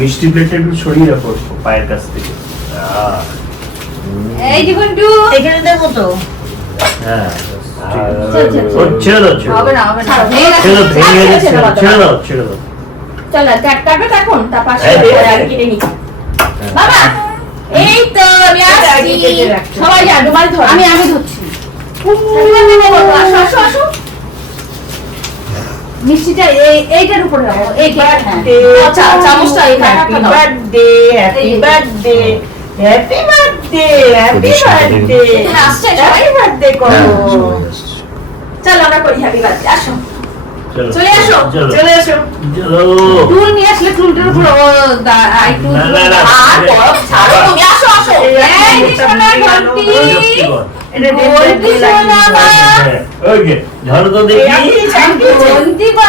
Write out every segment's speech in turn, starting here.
মিষ্টি প্লেটটা একটু সরিয়ে রাখো পায়ের কাছ থেকে এই যে ঘন্টু এখানে দেবো তো হ্যাঁ ছেড়ে দাও ছেড়ে দাও। ছেড়ে দাও ভেঙে গেছে ছেড়ে দাও, ছেড়ে দাও চল আর কাট কাটবে এখন তার পাশে এই। কেটে নিচ্ছি হ্যাঁ। বাবা এই তো আমি আসছি। সবাই যান রুমাল ধর। আমি আগে ধরছি। আসো আসো মিষ্টিটা এই এইটার উপরে রাখো হ্যাঁ আচ্ছা চামচটা এই হ্যাপি বার্থডে হ্যাপি এই যে। Birthday happy birthday happy birthday আসছে সবাই? বার্থডে করো। চল আমরা করি হ্যাপি বার্থডে আসো। চলো আসো, চলো আসো টুল নিয়ে আসলে টুলটার উপর না, আর। ছাড়ো তুমি আসো আসো এই একটা সোনার ঘন্টি সোনা। হ্যাঁ, ধরো তো দেখি ঘন্টি বা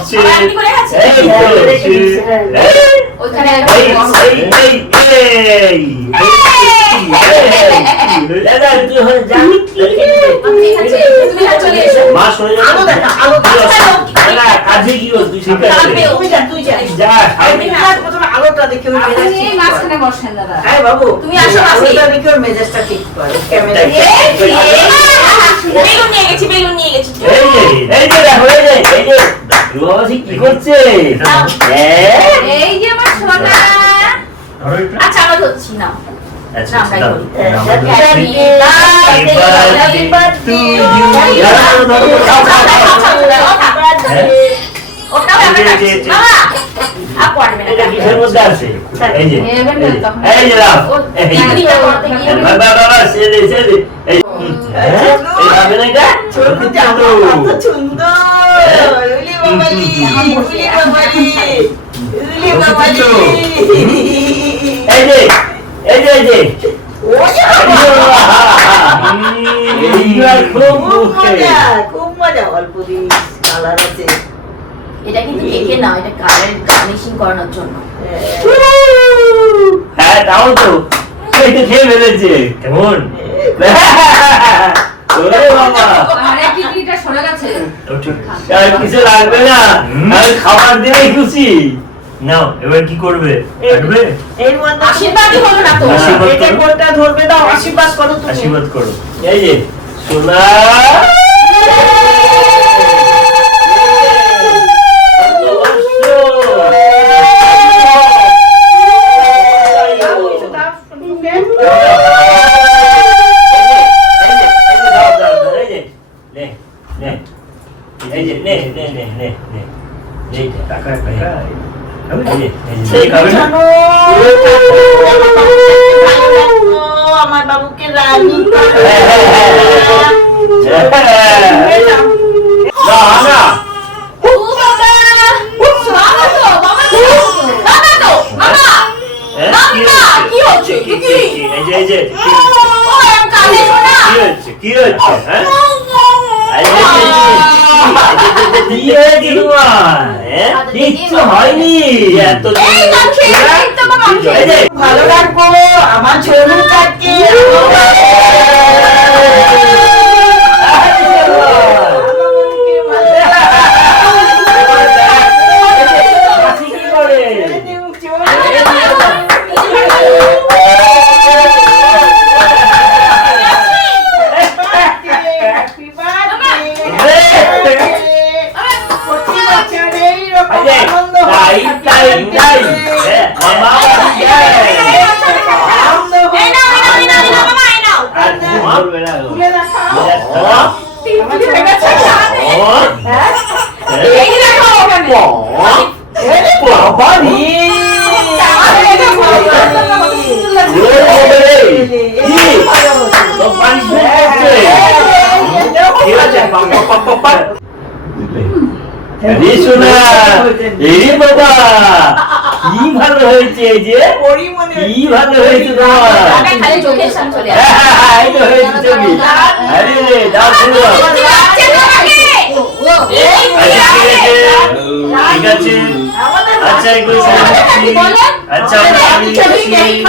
আচ্ছা, আচ্ছা, আচ্ছা, কি উঠেছি? ওর মাথায় উঠেছি? হ্যাঁ, যা। মা কাজে কি তুই আলোটা দেখে ওর আপনি এই মাঝখানে বসেন দাদা হ্যাঁ বাবু তুমি আসো, মাসি। আলোটা দেখে ওর মেজাজটা ঠিক করে ক্যামেরা বেলুন নিয়ে গেছি বেলুন নিয়ে গেছি এই যে, এই যে দেখো, এই যে, এই যে, দাদু কি করছে? হ্যাঁ? এই যে আমার সোনা আচ্ছা আমরা ধরছি না আচ্ছা। হ্যাঁ? ওটাও এই যে, এই যে। এই যে, হ্যাঁ? খুব মজা খুব মজা অল্প দিন কালার আছে এটা কিন্তু কেকে না এটা কালার গার্নিশিং করানোর জন্য। হ্যাঁ তাও তো। তো খেয়ে ফেলেছে। কেমন? ওরে বাবা। আরে টিকলিটা সরে গেছে আর কিছু লাগবে না। খাবার দিলেই খুশি। নাও এবার কি করবে? কাটবে? আশীর্বাদই হলো না তো। এটা। কোনটা ধরবে দাও আশীর্বাদ করো তুমি। আশীর্বাদ করো। এই যে সোনা দাও, কিছু দাও, শুনুকে। জানো, আমার বাবুকে রানী করো। ও বাবা বাবা তো বাবা তো বাবা তো বাবা কি হচ্ছে কি কি ও এম কানে শোনা কি হচ্ছে হ্যাঁ কি হয়েছে তোমার হ্যাঁ কিচ্ছু হয়নি এত এই যাচ্ছে এই তো বাবা এই যে ভালো রাখব আমার ছোট কাকি বাড়ি। বাবা কি ভালো হয়েছে যে কি ভালো হয়েছে তোমার ঠিক আছে। अच्छा कोई समझी अच्छा कोई समझी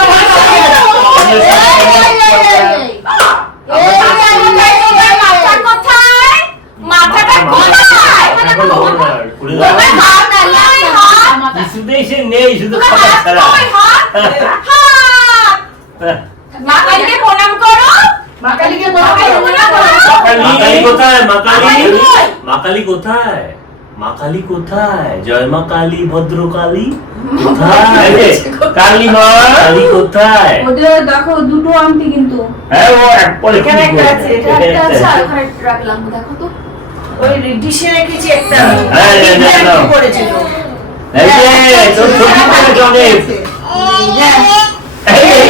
মাকালি কোথায় মাকালি কোথায় কই? মাকালি কোথায়? জয় মা কালী ভদ্র কালী কোথায়? কালী মা? কালী কোথায়? ওদের দেখো দুটো আংটি কিন্তু। হ্যাঁ ও এক পরে এখানে একটা আছে, এটা একটা আছে আর ওখানে রাখলাম দেখো তো। ওই ডিশে রেখেছি একটা। হ্যাঁ, হ্যাঁ, হ্যাঁ, তিনটা নাও। করেছিল এই যে তোর ছবি করে অনেক এই, এই,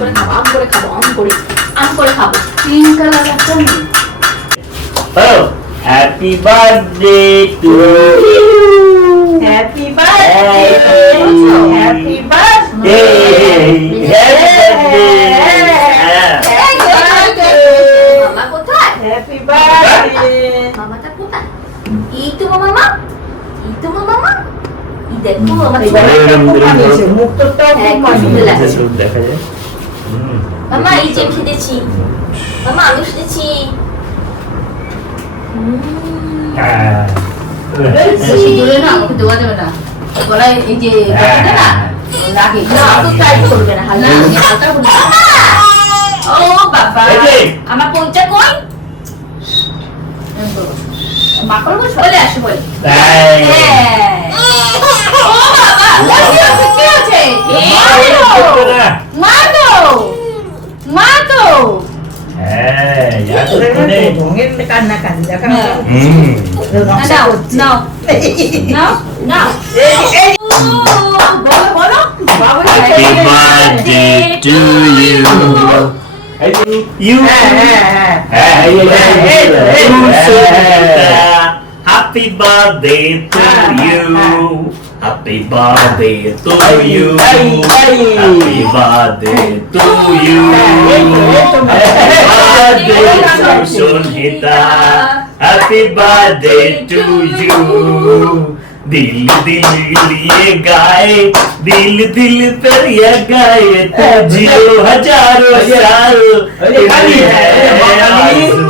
করে খাব আম করে খাব আম করে আম করে খাব। পিঙ্ক কালার একটা নেই happy birthday to happy birthday happy birthday দেখো আমার মুখ হ্যাঁ, দেখা যায়। মামা এই যে খেতেছি মামা আমি খেতেছি হ্যাঁ। বেশি দূরে না আমাকে দেওয়া যাবে না গলায় এই যে না লাগে না তো তাই করবে না না হালকা হালকা ও বাবা আমার পঞ্চা কই মাকড় বলে আসে বলে হ্যাঁ। ও বাবা 동해를 깐나 간다 간다 음 나나 나나 나나 뭐라 뭐라 Happy birthday to you You Happy birthday to you. Happy birthday to you. Happy birthday to you. Happy birthday to Sunhita. Happy birthday to you. दिल दिल लिए गाए दिल दिल पर ये गाए तो जियो हज़ारों साल है आज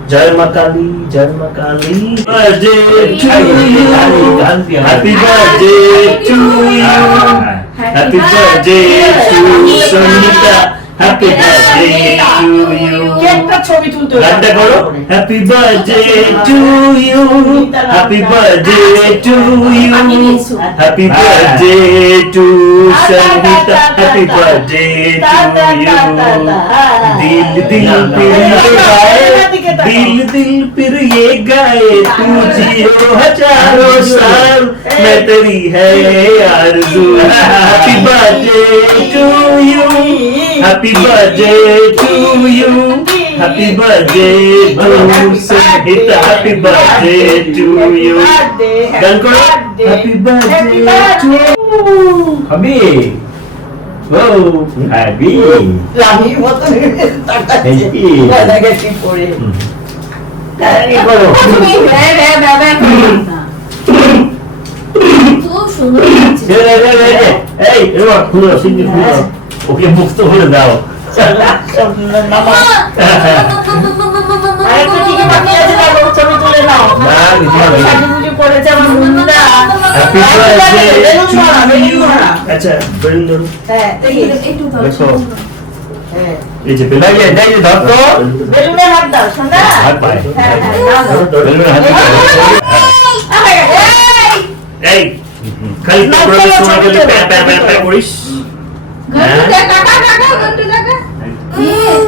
জয় মা কালী জয় মা Kali birthday to you happy birthday to you happy birthday to Sanita happy birthday to you একটা ছবি তুলতে গানটা করো happy birthday to you happy birthday to you happy দিল দিল दिल दिल फिर ये गाए तू जियो हज़ारों साल। मैं तेरी है आरज़ू। Happy birthday to you happy birthday to you happy birthday to Sanhita happy birthday to you गान हैप्पी बर्थडे टू हमें ওকে মুক্ত করে দাও ছবি নাও করেছে আমার বন্ধুরা Happy বেলুন birthday মারা, to বেলুন you. আচ্ছা বেলুন ধরো। হ্যাঁ একটু দেখো। হ্যাঁ। এই যে বেলুন এই এই যে, ধর তো। বেলুনে হাত দাও শোনা হাত পায়। হ্যাঁ হ্যাঁ দাও, দাও। দাও। এই খালি কাপড়ের সময় গেলে প্যা প্যা প্যা প্যা করিস। ঘন্টু দে কাকা কাকা ঘন্টু কাকা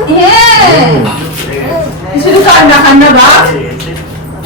হে শুধু কান্না কান্না বাপ।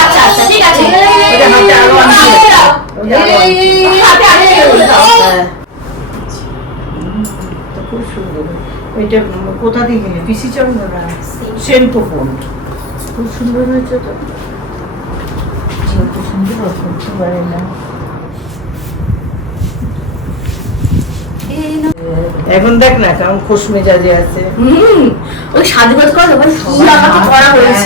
আচ্ছা আচ্ছা হ্যাঁ। খুব সুন্দর ওইটা কোথা থেকে কিনে পিসি চন্দ্র না সেন্ট ফোন খুব সুন্দর হয়েছে তো সুন্দর করতে পারে না এখন দেখ না কেমন খুশ মেজাজে আছে। হুম ওই সাজগোজ করা যখন কি আমাকে করা হয়েছে।